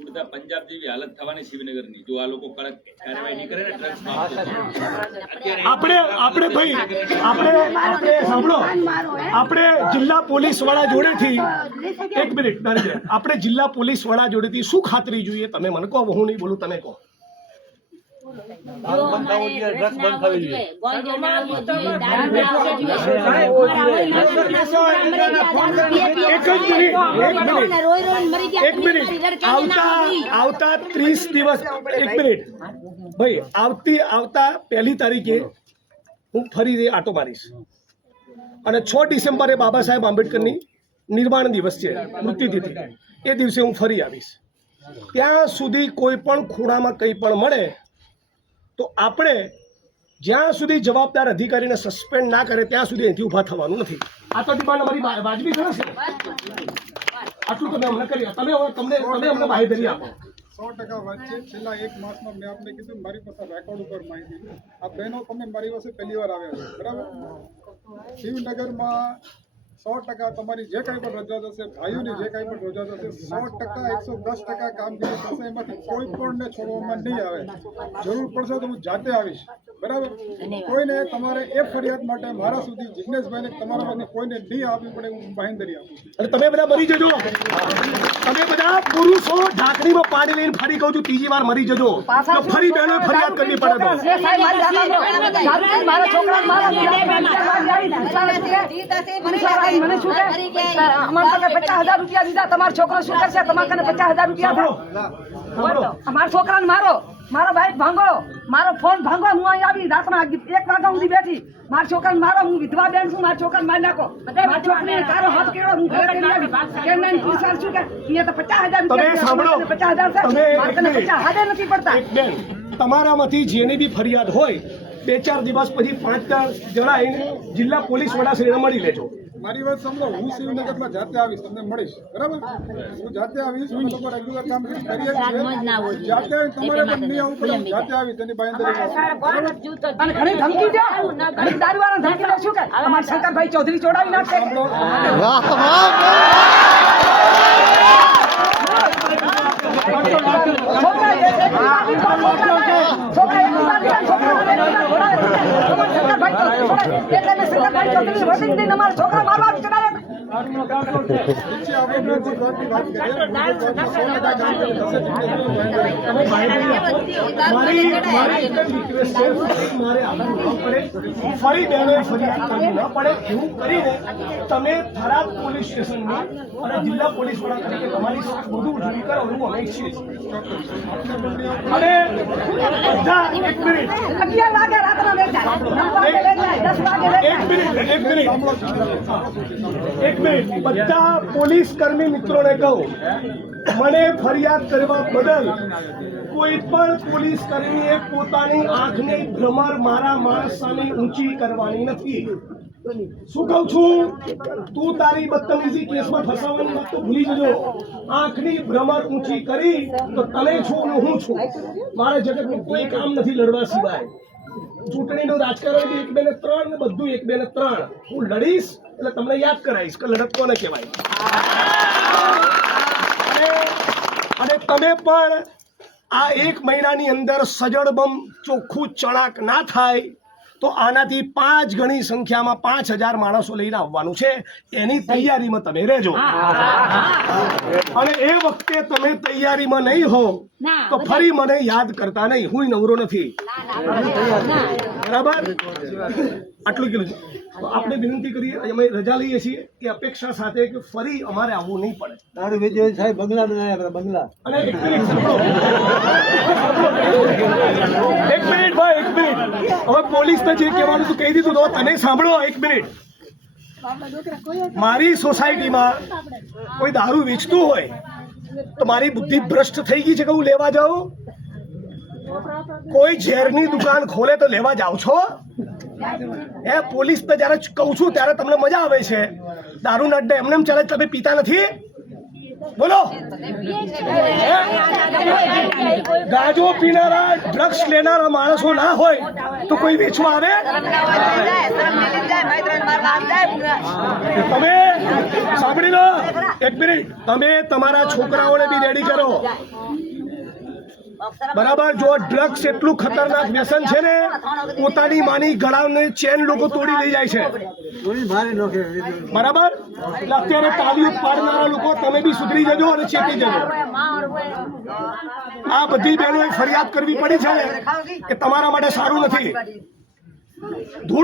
ઉડતા પંજાબ જેવી હાલત થવાની શિવનગરની જો આ લોકો કડક કાર્યવાહી નહીં કરે ને ડ્રગ્સ આપણે ભાઈ આપણે સાંભળો, આપણે જિલ્લા પોલીસ વડા જોડેથી એક મિનિટ આપણે જિલ્લા પોલીસ વડા જોડેથી શું ખાતરી જોઈએ તમે મને કહો, હું નહીં બોલું, તમે કહો. આવતા 30 દિવસ એક મિનિટ ભાઈ આવતા 1 તારીખે હું ફરી આટો મારીશ અને 6 ડિસેમ્બરે બાબા સાહેબ આંબેડકરની નિર્વાણ દિવસ છે, મૃત્યુતિથિ, એ દિવસે હું ફરી આવીશ. ત્યાં સુધી કોઈ પણ ખૂણામાં કંઈ પણ મળે તો આપણે જ્યાં સુધી જવાબદાર અધિકારીને સસ્પેન્ડ ના કરે ત્યાં સુધી અહીંથી ઊભા થવાનું નથી. આ તો ડિમાન્ડ અમારી વાજબી ગણશે. આટલું તમે અમને કરી તમે અમને બાહેધરી આપો. 100% વાત છે. છેલ્લા 1 માસમાં મેં આપને કીધું મારી પાસે રેકોર્ડ ઉપર માહિતી. આ બહેનો તમે મારી પાસે પહેલી વાર આવ્યા છો, બરાબર? શિવનગરમાં 100% તમારી જે કાંઈ પણ રજૂઆત હશે, ભાઈઓની જે કાંઈ પણ રજૂઆત હશે, 100% 110% કામગીરી થશે. એમાંથી કોઈ પણને છોડવામાં નહીં આવે. જરૂર પડશે તો હું જાતે આવીશ, બરાબર? કોઈને તમારે એ ફરિયાદ માટે મારા સુધી જિગ્નેશભાઈને તમારા માટે કોઈને નહીં આપવી પડે, હું બાંહેધરી આપું છું. અને તમે બધા મરી જજો, તમે બધા પુરુષો ઢાંકણીમાં પાણી લઈને ફરી કહું છું ત્રીજી વાર મરી જજો તો ફરી બહેનો ફરિયાદ કરવી પડે તો. તમારો છોકરો શું કરશે? તમારે 50,000 રૂપિયા અમારા છોકરાને મારો બાઈક ભાંગો, મારો ફોન ભાંગો. હું અહીં આવી રાતના 1 વાગ્યા સુધી બેઠી. મારા છોકરાને મારો, હું વિધવા બેન છું, મારા છોકરાને મારી નાખો. મારા છોકરીને તારો હાથ કેળો, હું ઘરે લઈને આવી. કેમ નહીં પૂછાર શું કે અહીંયા તો 50,000 રૂપિયા 50,000 નથી પડતા. તમારામાંથી જેની બી ફરિયાદ હોય 2-4 દિવસ પછી 5 જણા જિલ્લા પોલીસ વડા શ્રીને મળી લેજો. મારી વાત સાંભળો, હું શિવનગરમાં જાતે આવીશ, તમને મળીશ, બરાબર? હું જાતે આવીશ, હું લોકો રેગ્યુલર કામ કરીએ છીએ. જાતે આવીશ, તમારે પણ નહીં આવવું પડે, હું જાતે આવીશ, એની બાંહેધરી. અને ઘણી ધમકી દે, ઘણી દારૂવાળા ધમકી દે. શું કે અમારા શંકરભાઈ ચૌધરી ચોડાવી નાખશે. છોકરા મારવા ફરી બહેનોએ ફરિયાદ કરવી ન પડે એવું કરીને તમે થરાદ પોલીસ સ્ટેશનમાં અને જિલ્લા પોલીસ વડા તરીકે તમારી વધુ ઉજવણી કરો એવું અમે ઈચ્છીએ છીએ. અને બધા 1 મિનિટ બધા પોલીસ કર્મી મિત્રોને કહું, મને ફરિયાદ કરવા બદલ કોઈ પણ પોલીસ કર્મીએ પોતાની આંખની ભ્રમર મારા માણસ સામે ઊંચી કરવાની નથી. શું કહું છું? તું તારી બદતમીજી કેસમાં ફસાવાની વાત તો ભૂલી જજો. આંખની ભ્રમર ઊંચી કરી તો તને છું ને હું છું. મારે જગતનું કોઈ કામ નથી લડવા સિવાય. ચૂંટણીનું રાજકારણ 1, 2 ને 3 ને બધું 1, 2 ને 3 હું લડીશ એટલે તમને યાદ કરાવીશ કે લડત કોને કહેવાય. અને તમે પણ આ 1 મહિનાની અંદર સજડબમ ચોખ્ખું ચણાક ના થાય તો આનાથી 5 ગણી સંખ્યામાં 5,000 માણસો લઈને આવવાનું છે. એની તૈયારીમાં તમે રહેજો. અને એ વખતે તમે તૈયારીમાં નહીં હો તો ફરી મને યાદ કરતા નહીં, હું નવરો નથી, બરાબર? આટલું કીધું. આપણે વિનંતી કરીએ, અમે રજા લઈએ છીએ કે અપેક્ષા સાથે કે ફરી અમારે આવવું નહીં પડે. તારું વિજય સાહેબ બંગલા બનાવ્યા, બંગલા. અને 1 મિનિટ ભાઈ, 1 મિનિટ. હવે પોલીસને જે કહેવાનું તું કહી દીધું તો તને સાંભળો. 1 મિનિટ. મારી સોસાયટીમાં કોઈ દારૂ વેચતું હોય તો મારી બુદ્ધિ ભ્રષ્ટ થઈ ગઈ છે કે હું લેવા જાઉં? કોઈ ઝેરની દુકાન ખોલે તો લેવા જાઓ છો? એ પોલીસને જયારે કહું છું ત્યારે તમને મજા આવે છે. દારૂના અડ્ડે એમને ચાલે, તમે પીતા નથી? બોલો. ગાંજો પીનારા, ડ્રગ્સ લેનારા માણસો ના હોય તો કોઈ વેચવા આવે? તમે સાંભળી લો, એક મિનિટ. તમે તમારા છોકરાઓને બી રેડી કરો, બરાબર? જો ડ્રગ્સ એટલું ખતરનાક વ્યસન છે ને, પોતાની માની ગળાની ચેન લોકો તોડી લઈ જાય છે, થોડી મારી નોખે બરાબર? એટલે અત્યારે તાલીઓ પાડનારા લોકો તમે બી સુધરી જજો અને ચેતી જજો. આ બધી બહેનોએ ફરિયાદ કરવી પડી છે ને કે તમારા માટે સારું નથી. ધૂળ